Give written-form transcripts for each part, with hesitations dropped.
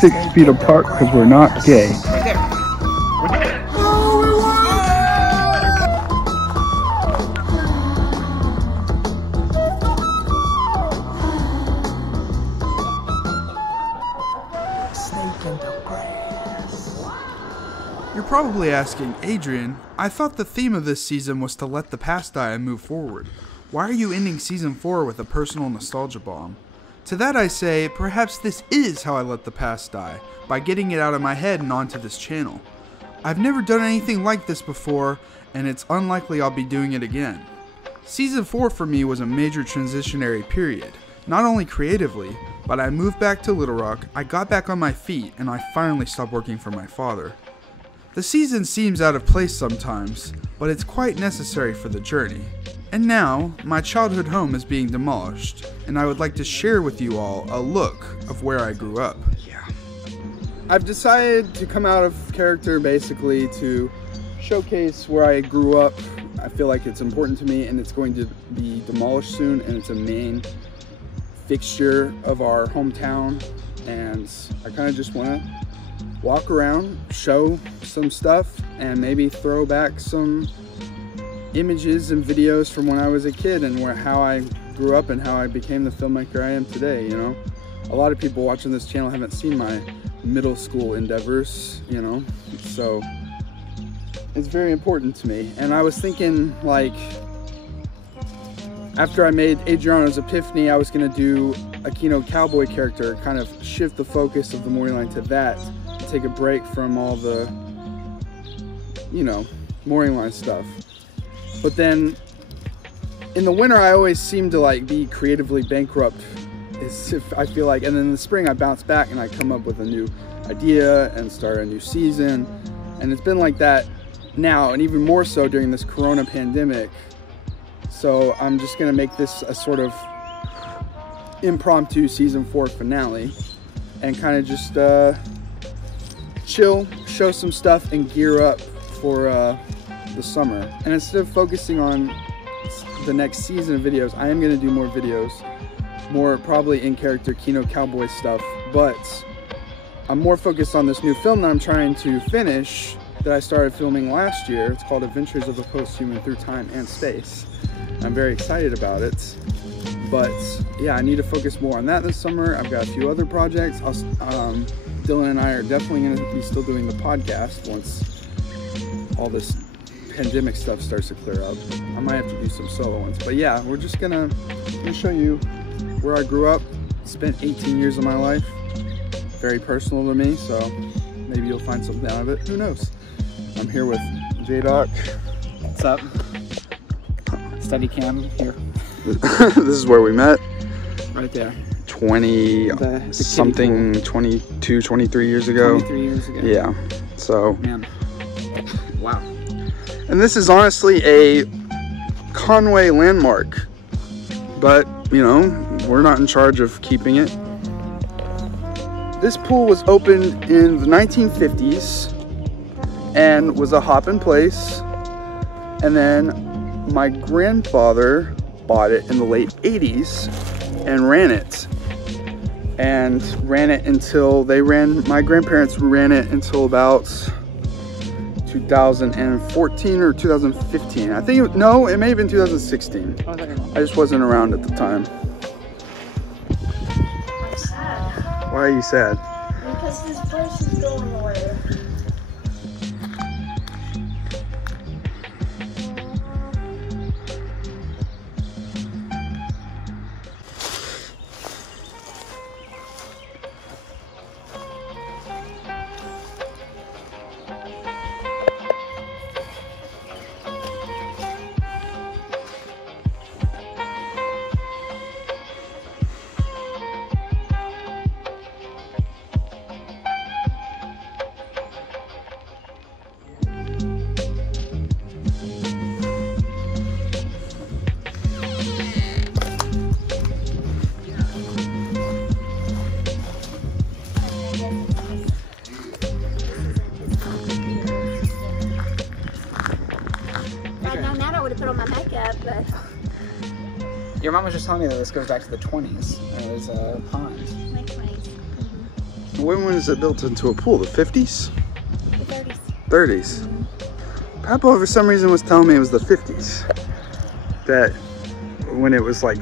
6 feet apart because we're not gay. You're probably asking, Adrian, I thought the theme of this season was to let the past die and move forward. Why are you ending season 4 with a personal nostalgia bomb? To that I say, perhaps this is how I let the past die, by getting it out of my head and onto this channel. I've never done anything like this before, and it's unlikely I'll be doing it again. Season 4 for me was a major transitionary period, not only creatively, but I moved back to Little Rock, I got back on my feet, and I finally stopped working for my father. The season seems out of place sometimes, but it's quite necessary for the journey. And now, my childhood home is being demolished, and I would like to share with you all a look of where I grew up. Yeah. I've decided to come out of character basically to showcase where I grew up. I feel like it's important to me, and it's going to be demolished soon, and it's a main fixture of our hometown, and I kind of just want to walk around, show some stuff, and maybe throw back some images and videos from when I was a kid and how I grew up and how I became the filmmaker I am today, you know. A lot of people watching this channel haven't seen my middle school endeavors, you know, so it's very important to me. And I was thinking, like, after I made Adriano's Epiphany, I was going to do a Kino Cowboy character, kind of shift the focus of the Mooring to that, take a break from all the, you know, Mooring Line stuff. But then in the winter I always seem to like be creatively bankrupt. I feel like, and then in the spring I bounce back and I come up with a new idea and start a new season, and it's been like that now, and even more so during this Corona pandemic. So I'm just gonna make this a sort of impromptu season 4 finale and kind of just chill, show some stuff, and gear up for the summer. And instead of focusing on the next season of videos, I am going to do more videos, more probably in character Kino Cowboy stuff, but I'm more focused on this new film that I'm trying to finish that I started filming last year. It's called Adventures of the Posthuman Through Time and Space. I'm very excited about it, but yeah, I need to focus more on that this summer. I've got a few other projects. Dylan and I are definitely going to be still doing the podcast once all this pandemic stuff starts to clear up. I might have to do some solo ones, but yeah, we're just gonna show you where I grew up. Spent 18 years of my life. Very personal to me, so maybe you'll find something out of it. Who knows? I'm here with J-Doc. What's up? Steady cam here. This is where we met. Right there. 20-something, 22, 23 years ago. 23 years ago. Yeah, so. Man. Wow. And this is honestly a Conway landmark, but, you know, we're not in charge of keeping it. This pool was opened in the 1950s and was a hop-in place, and then my grandfather bought it in the late 80s and ran it. Until my grandparents ran it until about 2014 or 2015. I think, no, it may have been 2016. I just wasn't around at the time. I'm sad. Why are you sad? Because this place is going away. Put on my makeup, but Your mom was just telling me that this goes back to the 20s. It was a pond. my 20s. When was it built into a pool? The 50s? The 30s. 30s? Papa, for some reason, was telling me it was the 50s. That when it was like...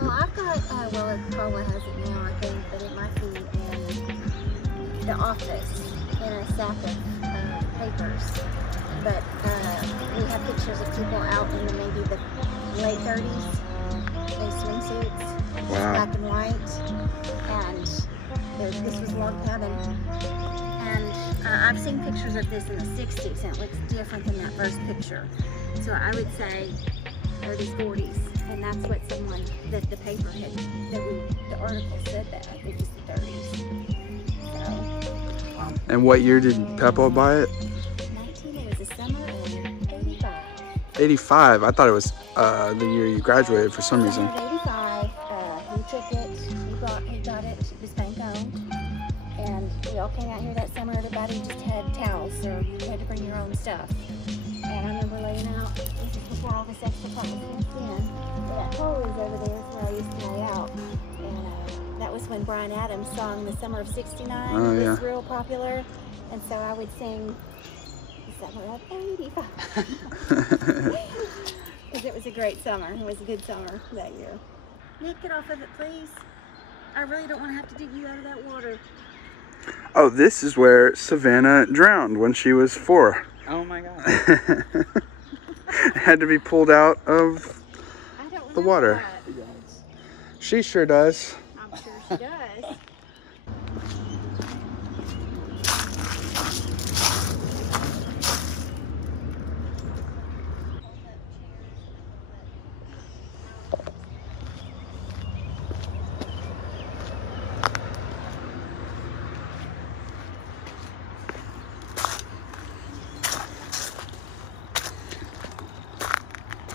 Well, I've got, well, Paula has it now, I think, but it might be in the office in a stack of papers. But we have pictures of people out in maybe the late 30s in swimsuits, black and white, and this was log cabin. And I've seen pictures of this in the 60s, and it looks different than that first picture. So I would say 30s, 40s, and that's what someone, that the paper had, the article said that, I think it was the 30s. So. And what year did Papa buy it? It was the summer of 85. 85? I thought it was the year you graduated for some reason. Summer of 85, he took it, he got it, it was bank owned, and we all came out here that summer, everybody just had towels, so you had to bring your own stuff. And I remember laying out, this is before all this extra part was mixed in, so that pole is over there is where I used to lay out. And that was when Bryan Adams' song, The Summer of 69, was real popular. And so I would sing The Summer of 85. Because it was a great summer. It was a good summer that year. Nick, get off of it, please. I really don't want to have to dig you out of that water. Oh, this is where Savannah drowned when she was 4. Oh my God. Had to be pulled out of the water. That. She sure does. I'm sure she does.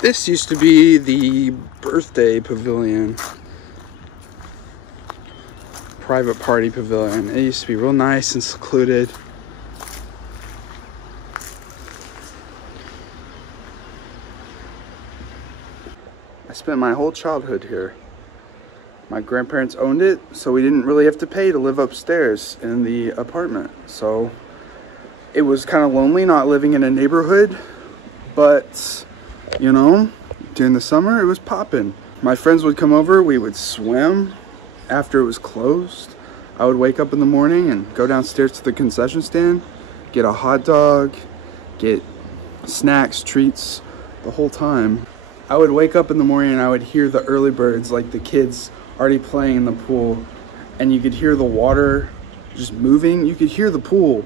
This used to be the birthday pavilion. Private party pavilion. It used to be real nice and secluded. I spent my whole childhood here. My grandparents owned it, so we didn't really have to pay to live upstairs in the apartment. So it was kind of lonely not living in a neighborhood, but you know, during the summer it was popping. My friends would come over, we would swim after it was closed. I would wake up in the morning and go downstairs to the concession stand, get a hot dog, get snacks, treats, the whole time. I would wake up in the morning and I would hear the early birds, like the kids already playing in the pool, and you could hear the water just moving. You could hear the pool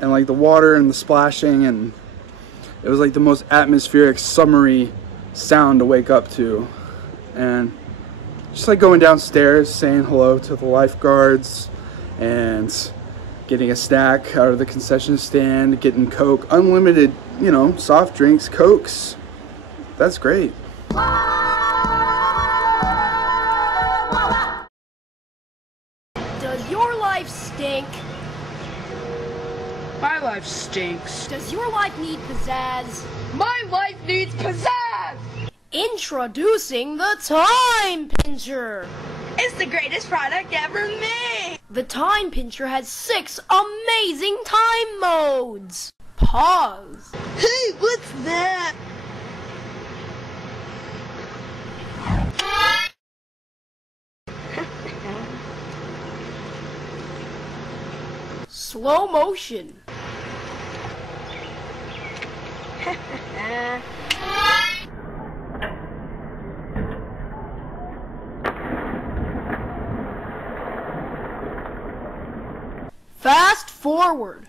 and like the water and the splashing, and it was like the most atmospheric, summery sound to wake up to. And just like going downstairs, saying hello to the lifeguards and getting a snack out of the concession stand, getting Coke, unlimited, you know, soft drinks, Cokes. That's great. Does your life stink? My life stinks. Does your life need pizzazz? My life needs pizzazz! Introducing the Time Pincher! It's the greatest product ever made! The Time Pincher has 6 amazing time modes. Pause. Hey, what's that? Slow motion. Fast forward.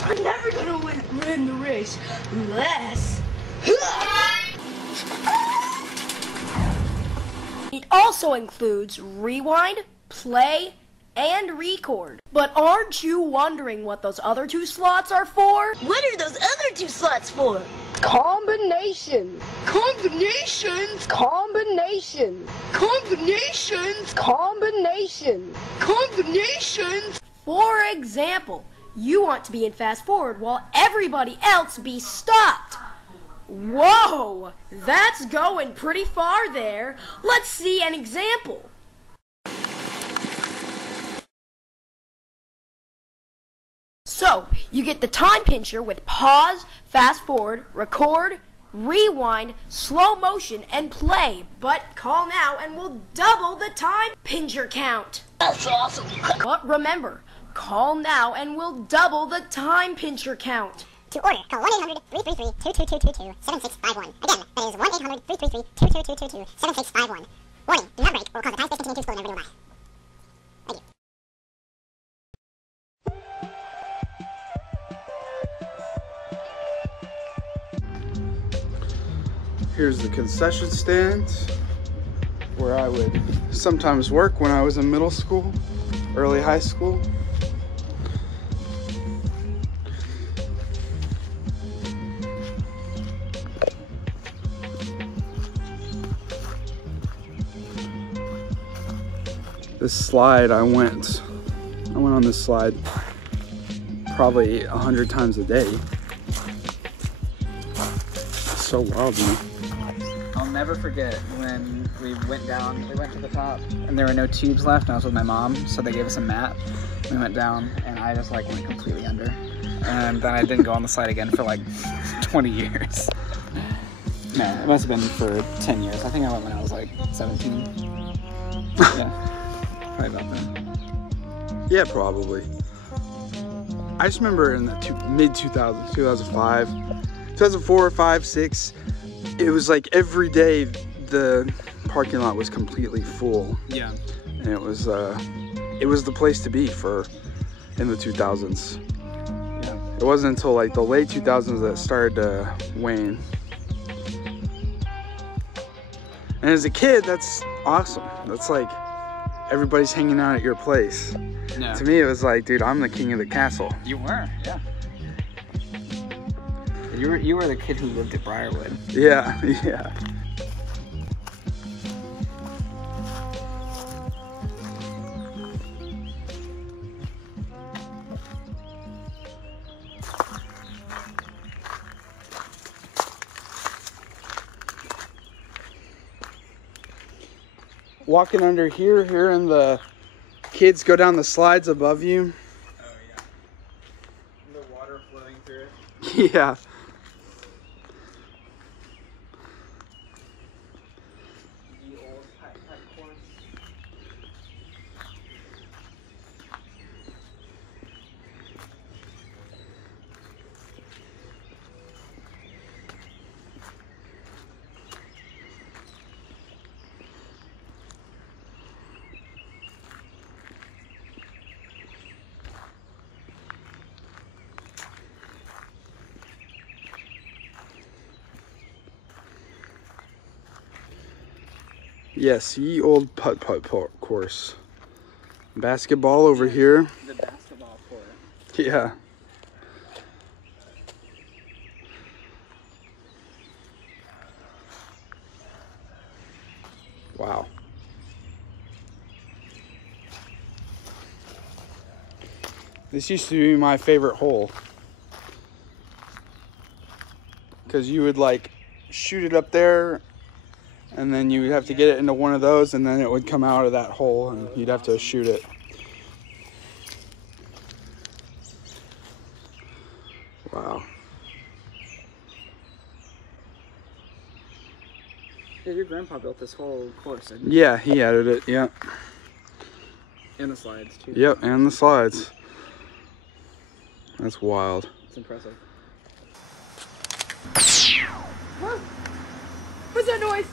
I'm never gonna win the race unless... It also includes rewind, play, and record. But aren't you wondering what those other 2 slots are for? What are those other 2 slots for? Combinations. Combinations? Combinations. Combinations? Combinations. Combinations? For example, you want to be in fast forward while everybody else be stopped. Whoa, that's going pretty far there. Let's see an example. So, you get the time pincher with pause, fast forward, record, rewind, slow motion, and play. But call now and we'll double the time pincher count. That's awesome. But remember, call now and we'll double the time pincher count. To order, call 1-800-333-2222-7651. Again, that is 1-800-333-2222-7651. Warning, do not break or cause the time space continue to explode and never die. Thank you. Here's the concession stand where I would sometimes work when I was in middle school, early high school. This slide, I went on this slide probably 100 times a day. It's so wild, man. I'll never forget when we went to the top and there were no tubes left and I was with my mom, so they gave us a mat. We went down and I just like went completely under. And then I didn't go on the slide again for like 20 years. No, it must have been for 10 years. I think I went when I was like 17. Yeah, probably about that. Yeah, probably. I just remember in the mid-2000s, 2005, 2004, 5, 6, it was like every day the parking lot was completely full. Yeah. And it was the place to be in the 2000s. Yeah. It wasn't until like the late 2000s that it started to wane. And as a kid, that's awesome. That's like everybody's hanging out at your place. No. To me, it was like, dude, I'm the king of the castle. You were, yeah. You were the kid who lived at Briarwood. Yeah, yeah. Walking under here, hearing the kids go down the slides above you. Oh yeah. The water flowing through it. Yeah. The old type course. Yes, ye old putt-putt course. Basketball over here. The basketball court. Yeah. Wow. This used to be my favorite hole. Because you would like shoot it up there and then you would have to get it into one of those and then it would come out of that hole and you'd have to shoot it. Wow. Yeah, your grandpa built this whole course, didn't he? Yeah, he added it, yeah. And the slides too. Yep, and the slides. That's wild. It's impressive. What's that noise?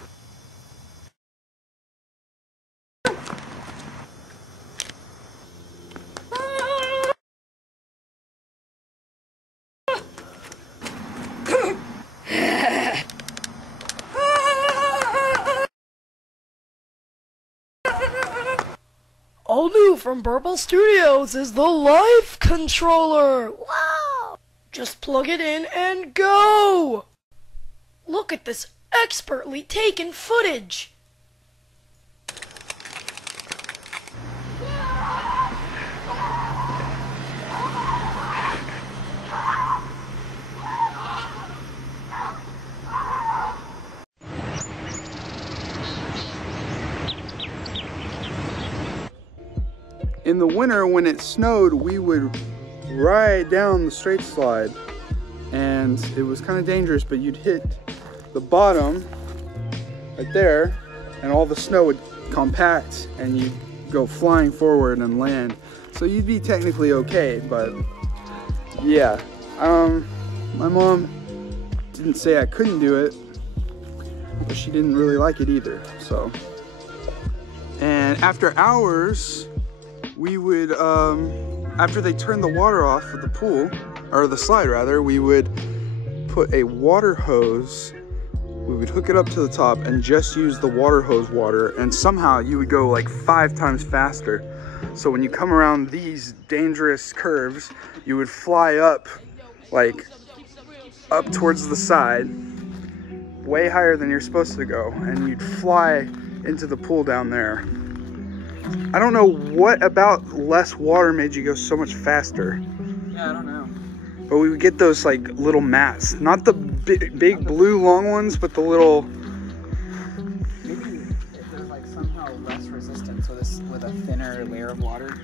All new from BOBBLE Studios is the Life Controller. Wow! Just plug it in and go! Look at this expertly taken footage. In the winter when it snowed, we would right down the straight slide, and it was kind of dangerous, but you'd hit the bottom right there and all the snow would compact and you'd go flying forward and land. So you'd be technically okay, but yeah. My mom didn't say I couldn't do it, but she didn't really like it either, so. And after hours, we would, after they turned the water off of the pool, or the slide rather, we would put a water hose, we would hook it up to the top and just use the water hose water, and somehow you would go like 5 times faster. So when you come around these dangerous curves, you would fly up, like up towards the side, way higher than you're supposed to go, and you'd fly into the pool down there. I don't know what about less water made you go so much faster. Yeah, I don't know. But we would get those like little mats, not the big blue long ones, but the little. Maybe if there's like somehow less resistance with a thinner layer of water.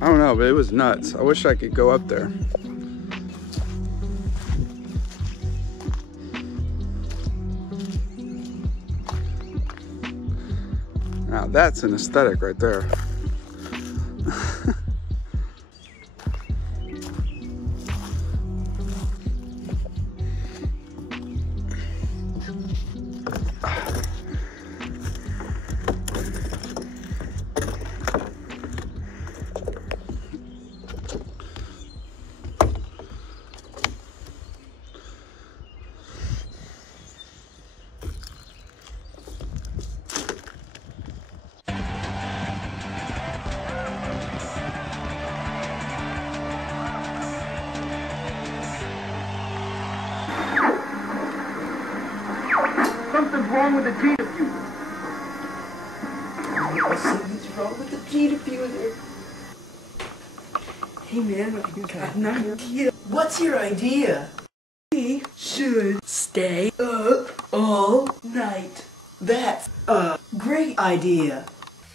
I don't know, but it was nuts. I wish I could go up there. Now that's an aesthetic right there. Something's wrong with the G diffuser. Something's wrong with the G diffuser. Hey man, I've got an idea. What's your idea? We should stay up all night. That's a great idea.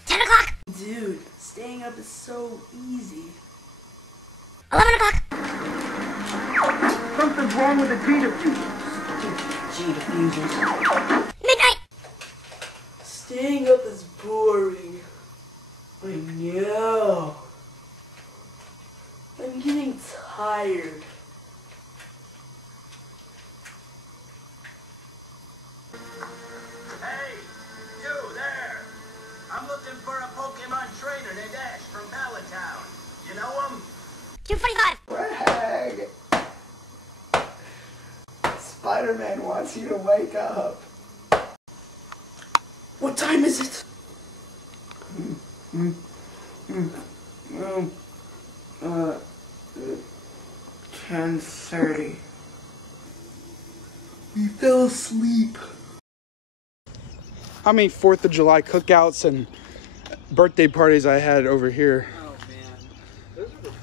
10 o'clock. Dude, staying up is so easy. 11 o'clock. Something's wrong with the G diffuser. G diffusers. Midnight. Staying up is boring. I know. I'm getting tired. Hey, you there! I'm looking for a Pokemon trainer named Ash from Palatown. You know him? 2:45. Greg! Spider-Man wants you to wake up. What time is it? 10:30. We fell asleep. How many 4th of July cookouts and birthday parties I had over here. Oh man, those are the days.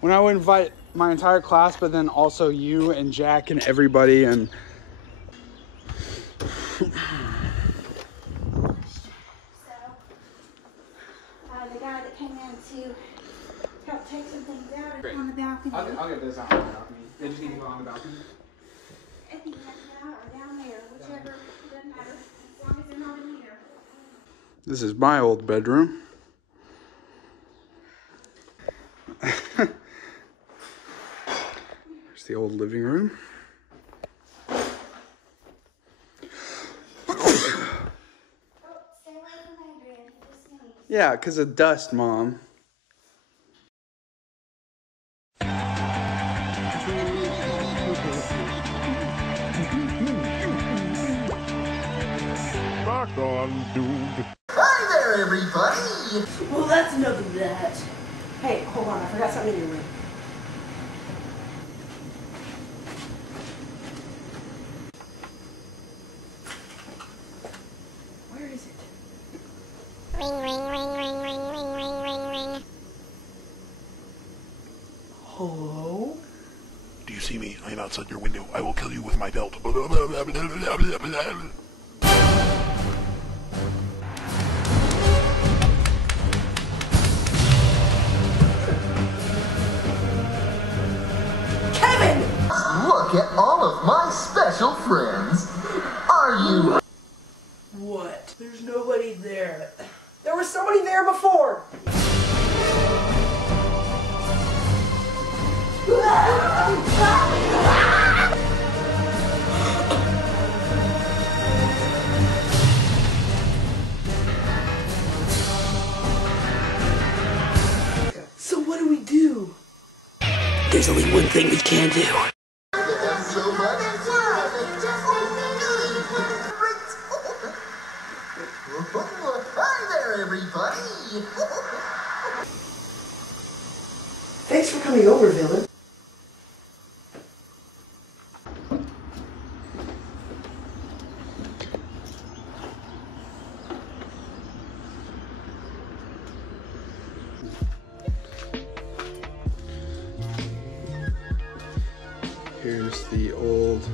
When I would invite my entire class, but then also you and Jack and everybody, and So, the guy that came in to help take some things out Great. on the balcony. I'll get those out on the balcony. They just need to go on the balcony. I think that's out or down there, whichever, doesn't matter, as long as they're not in here. this is my old bedroom. There's the old living room. Oh, stay away from Adrian, he just sneezed. Yeah, because of dust, Mom. Rock on, dude. Hi there, everybody! Well, that's enough of that. Hey, hold on, I forgot something in your room. Where is it? Ring, ring, ring, ring, ring, ring, ring, ring, ring. Hello? Do you see me? I am outside your window. I will kill you with my belt. There's nobody there. There was somebody there before! So what do we do? There's only one thing we can do. Hi there, everybody! Thanks for coming over, villain. Here's the old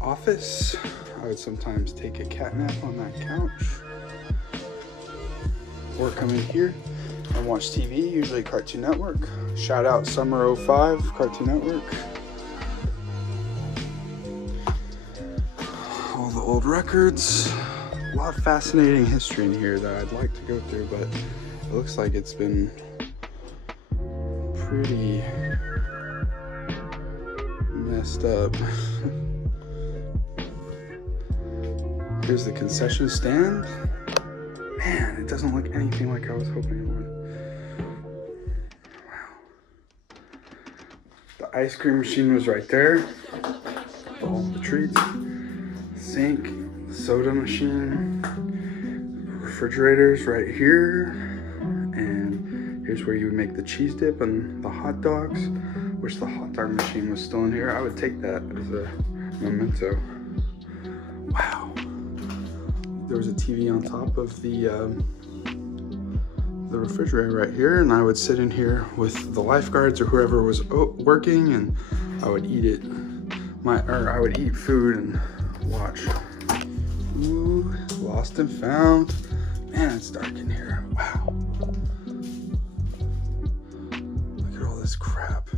office. I would sometimes take a cat nap on that couch. Or come in here and watch TV, usually Cartoon Network. Shout out Summer 05, Cartoon Network. All the old records. A lot of fascinating history in here that I'd like to go through, but it looks like it's been pretty messed up. Here's the concession stand. Man, it doesn't look anything like I was hoping it would. Wow. The ice cream machine was right there. All the treats. Sink, soda machine. Refrigerators right here. And here's where you would make the cheese dip and the hot dogs. Wish the hot dog machine was still in here. I would take that as a memento. Wow. There was a TV on top of the refrigerator right here, and I would sit in here with the lifeguards or whoever was working, and I would eat it. I would eat food and watch. Ooh, lost and found. Man, it's dark in here. Wow. Look at all this crap.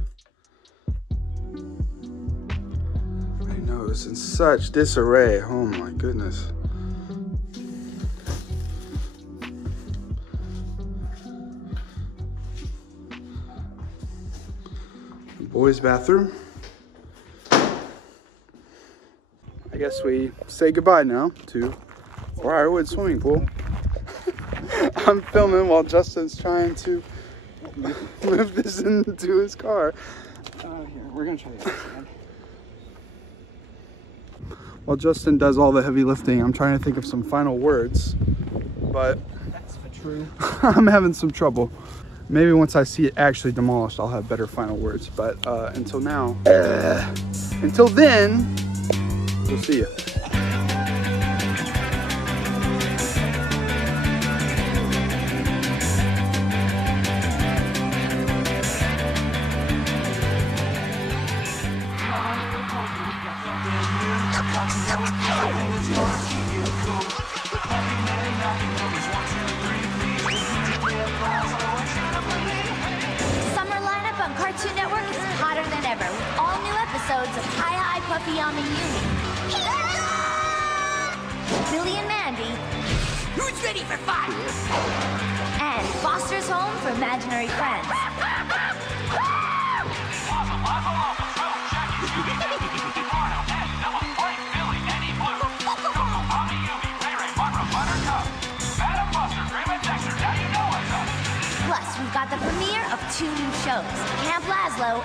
I know it's in such disarray. Oh my goodness. Boys' bathroom. I guess we say goodbye now to Briarwood Swimming Pool. I'm filming while Justin's trying to move this into his car. Here, we're gonna try this again. While Justin does all the heavy lifting, I'm trying to think of some final words, but That's for true. I'm having some trouble. Maybe once I see it actually demolished, I'll have better final words. But until now, until then, we'll see you. Summer lineup on Cartoon Network is hotter than ever with all new episodes of Hi Hi Puffy Yami Yumi, Billy and Mandy, Who's Ready for Fun? And Foster's Home for Imaginary Friends. Plus, we've got the premiere of 2 new shows, Camp Laszlo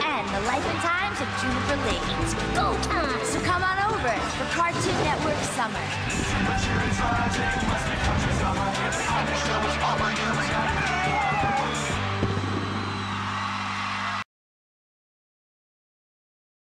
and The Life and Times of Juniper Lee. It's go time! So come on over for Cartoon Network Summer.